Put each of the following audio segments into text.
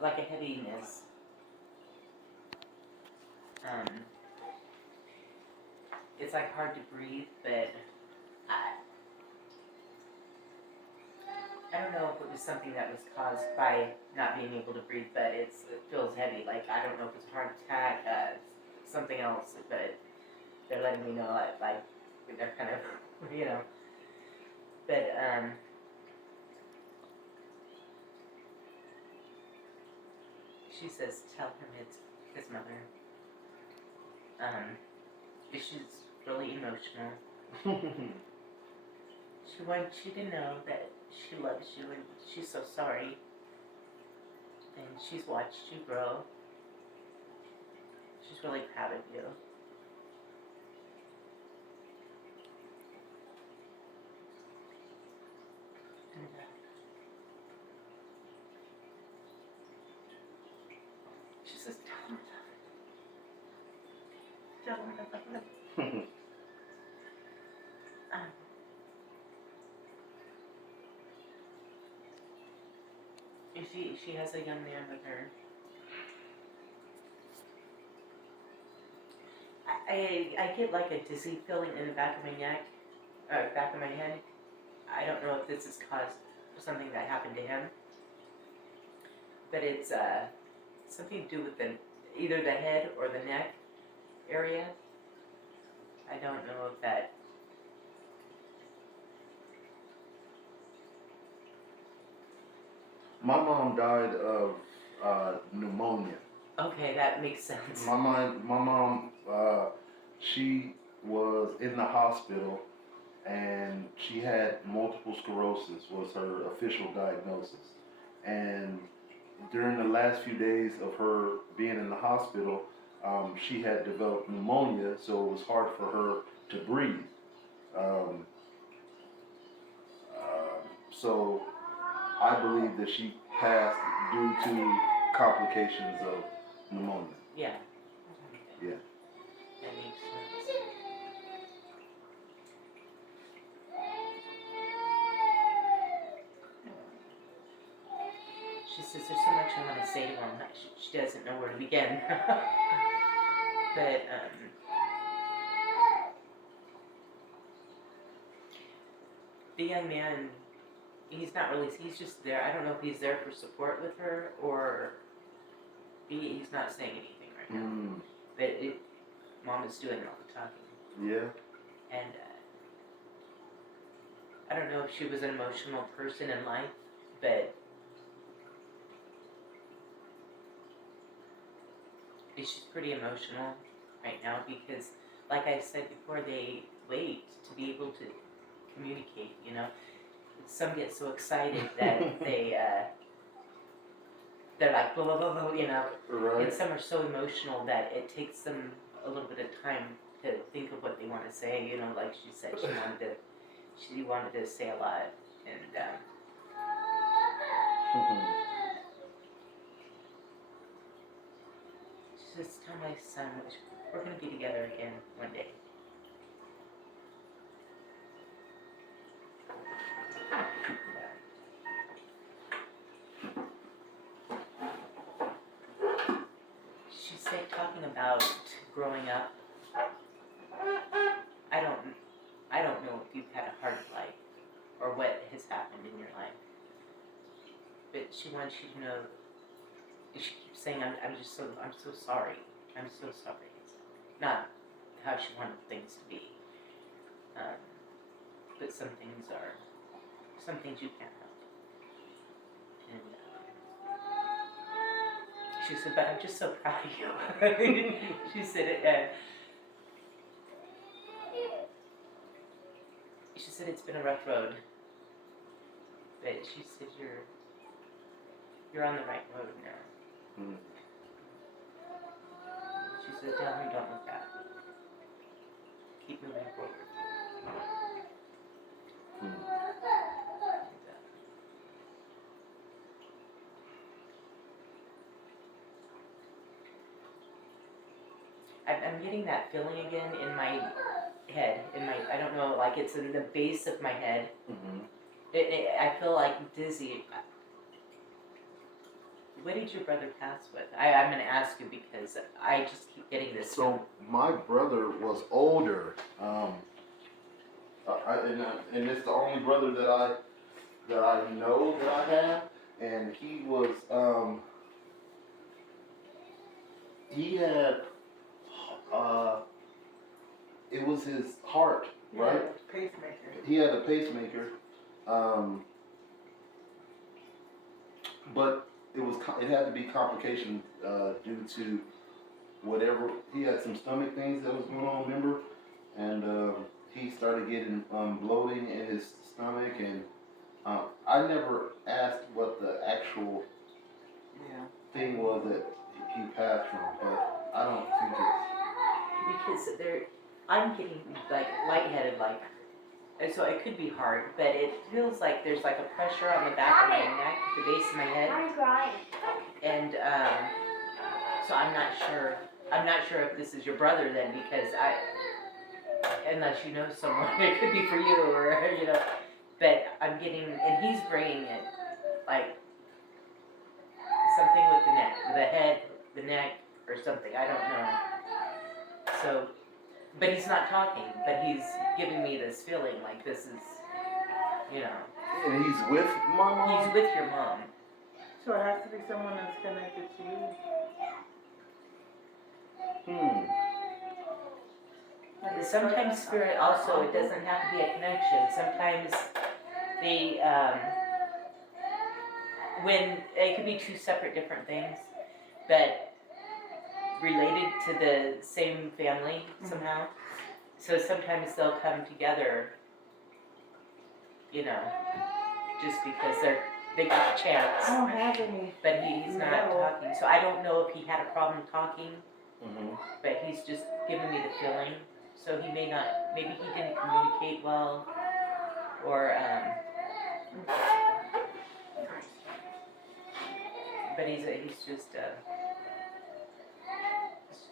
like a heaviness. Um, it's like hard to breathe, but I don't know if it was something that was caused by not being able to breathe, but it feels heavy. Like I don't know if it's a heart attack, something else, but they're letting me know like they're kind of But she says tell him it's his mother. She's really emotional. She wants you to know that she loves you and she's so sorry. And she's watched you grow. She's really proud of you. And, she says, tell him I love him. She has a young man with her. I get like a dizzy feeling in the back of my neck, back of my head. I don't know if this is caused for something that happened to him, but it's something to do with either the head or the neck area. I don't know if that. My mom died of pneumonia. Okay, that makes sense. My mom, she was in the hospital, and she had multiple sclerosis was her official diagnosis. And during the last few days of her being in the hospital, she had developed pneumonia, so it was hard for her to breathe. Um, so I believe that she passed due to complications of pneumonia. Yeah. Yeah. That makes sense. She says there's so much I want to say to him. She doesn't know where to begin. But the young man, he's not really. He's just there. I don't know if he's there for support with her or he's not saying anything right now. But Mom is doing all the talking. Yeah. And I don't know if she was an emotional person in life, but she's pretty emotional right now because, like I said before, they wait to be able to communicate. Some get so excited that they're like blah blah blah blah. Right. And some are so emotional that it takes them a little bit of time to think of what they want to say. Like she said, she wanted to say a lot, and she says, "Tell my son we're going to be together again one day." She said, talking about growing up. I don't know if you've had a hard life or what has happened in your life, but she wants you to know. She keeps saying, I'm so sorry. I'm so sorry." It's not how she wanted things to be, but some things you can't help. And she said, "But I'm just so proud of you." She said, she said it's been a rough road, but she said you're on the right road now. She said, "Tell him don't look back. Keep moving forward." I'm getting that feeling again in my head. I don't know, like it's in the base of my head. I feel like dizzy. What did your brother pass with? I'm going to ask you because I just keep getting this. So my brother was older, and it's the only brother that I know that I have, and he was he had it was his heart, right? Yeah, pacemaker. He had a pacemaker, but it had to be complication due to whatever. He had some stomach things that was going on, remember? And he started getting bloating in his stomach, and I never asked what the actual thing was that he passed from, but I don't think it's because I'm getting like lightheaded, like, and so it could be hard, but it feels like there's like a pressure on the back of my neck, the base of my head, and so I'm not sure. I'm not sure if this is your brother then, because unless you know someone, it could be for you or you know. But I'm getting, and he's bringing it like something with the neck, the head, the neck, or something. I don't know. So, but he's not talking, but he's giving me this feeling like this is, you know. And he's with my mom? He's with your mom. So it has to be someone that's connected to you. Sometimes spirit also, it doesn't have to be a connection. Sometimes when it could be two separate different things, but related to the same family somehow. So sometimes they'll come together, you know, just because they got the chance. I don't have any. But he's not talking. So I don't know if he had a problem talking, but he's just giving me the feeling. So he may not, maybe he didn't communicate well, or, but he's just,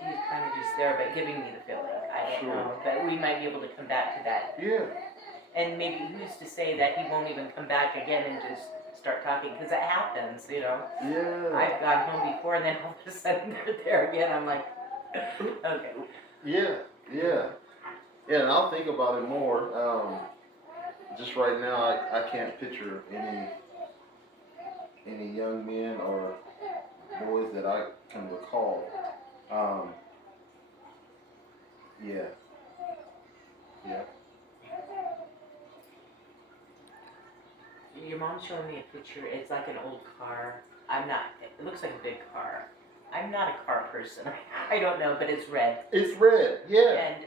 he's kind of just there, but giving me the feeling. I don't know, but we might be able to come back to that. Yeah. And maybe who's to say that he won't even come back again and just start talking, because it happens, you know. Yeah. I've gone home before, and then all of a sudden they're there again. I'm like, okay. Yeah, and I'll think about it more. Just right now, I can't picture any young men or boys that I can recall. Yeah. Your mom's showing me a picture. It's like an old car. It looks like a big car. I'm not a car person. I don't know, but it's red. It's red, yeah. And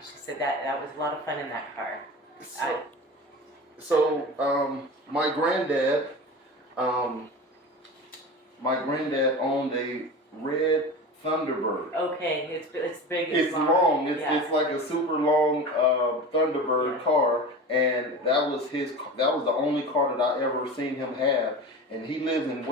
she said that was a lot of fun in that car. So my granddad owned a red Thunderbird. Okay, it's big. It's long. It's like a super long Thunderbird car, and that was the only car that I ever seen him have. And he lived in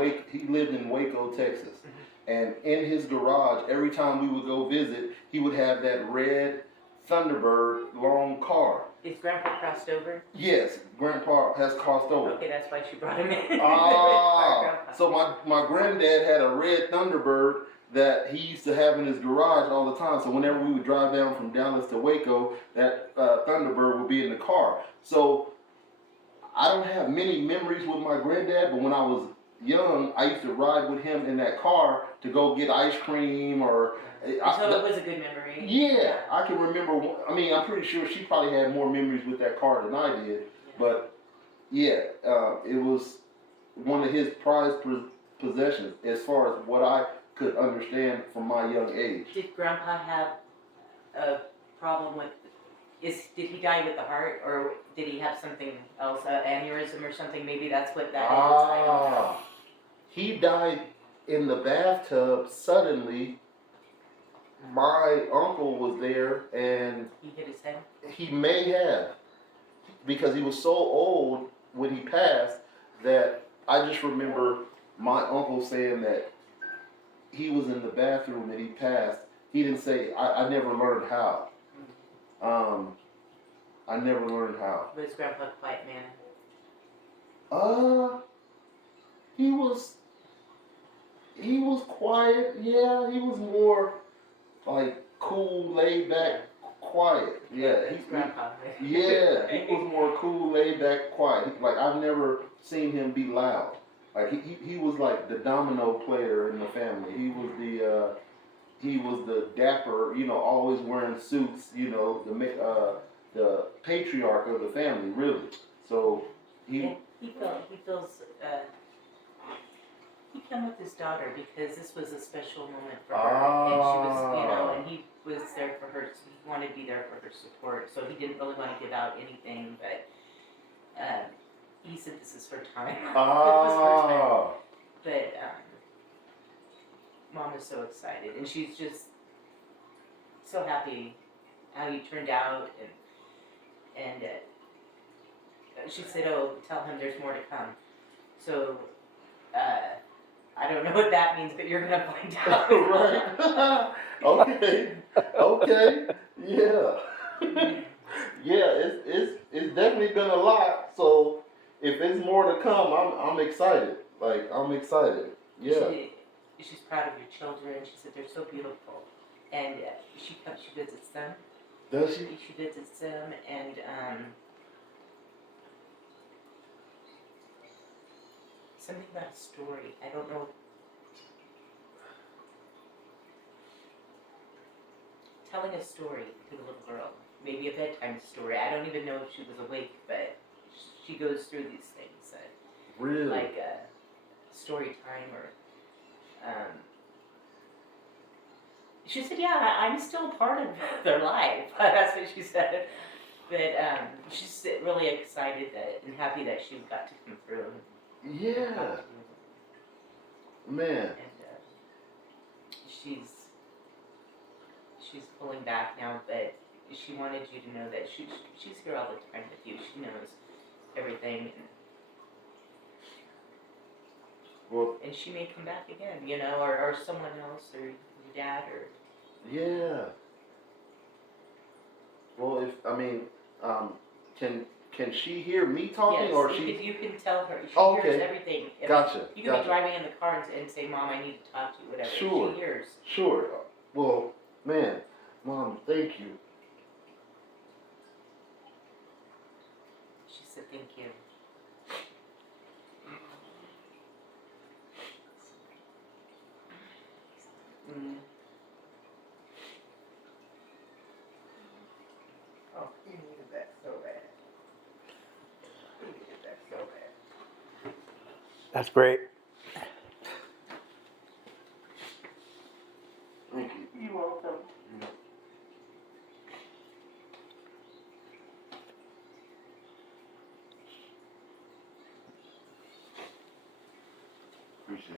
Waco, Texas. And in his garage, every time we would go visit, he would have that red Thunderbird long car. Is Grandpa crossed over? Yes, Grandpa has crossed over. Okay, that's why she brought him in. So my granddad had a red Thunderbird that he used to have in his garage all the time. So whenever we would drive down from Dallas to Waco, that Thunderbird would be in the car. So I don't have many memories with my granddad, but when I was young, I used to ride with him in that car to go get ice cream or... So it was a good memory. Yeah, I can remember. I mean, I'm pretty sure she probably had more memories with that car than I did. But yeah, it was one of his prized possessions as far as what I could understand from my young age. Did Grandpa have a problem with? Did he die with the heart, or did he have something else, aneurysm or something? Maybe that's what that is. He died in the bathtub suddenly. My uncle was there, and he hit his head. He may have, because he was so old when he passed that I just remember my uncle saying that he was in the bathroom and he passed. He didn't say, I never learned how. I never learned how. Was Grandpa a quiet man? He was quiet. Yeah, he was more like cool, laid back, quiet. Yeah, That's grandpa. yeah, he was more cool, laid back, quiet. Like I've never seen him be loud. Like he was like the domino player in the family. He was the dapper, always wearing suits. The patriarch of the family, really. So Yeah, he feels he came with his daughter because this was a special moment for her, and she was, and he was there for her. He wanted to be there for her support, so he didn't really want to give out anything, but he said this is her time. This was her time. But Mom is so excited, and she's just so happy how you turned out, and she said, "Oh, tell him there's more to come." So. I don't know what that means, but you're gonna find out. Right. Okay. Yeah. Yeah. It's definitely been a lot. So if there's more to come, I'm excited. Like I'm excited. Yeah. She's proud of your children. She said they're so beautiful, and she visits them. Does she? She visits them, and something about a story. I don't know. Telling a story to the little girl, maybe a bedtime story. I don't even know if she was awake, but she goes through these things, Really? like story time or. She said, "Yeah, I'm still part of their life." That's what she said. But she's really excited and happy that she got to come through. Yeah. Man. And she's pulling back now, but she wanted you to know that she's here all the time with you. She knows everything, and she may come back again, or someone else, or your dad, or. Yeah. Well, can she hear me talking, Yes, or you can tell her. She Okay. hears everything. Gotcha. You can be driving in the car and say, "Mom, I need to talk to you," whatever. Sure. She hears. Sure. Well, man, Mom, thank you. She said, "Thank you." Mm. Oh, he needed that so bad. He needed that so bad. That's great. Thank you. You're welcome. Appreciate it.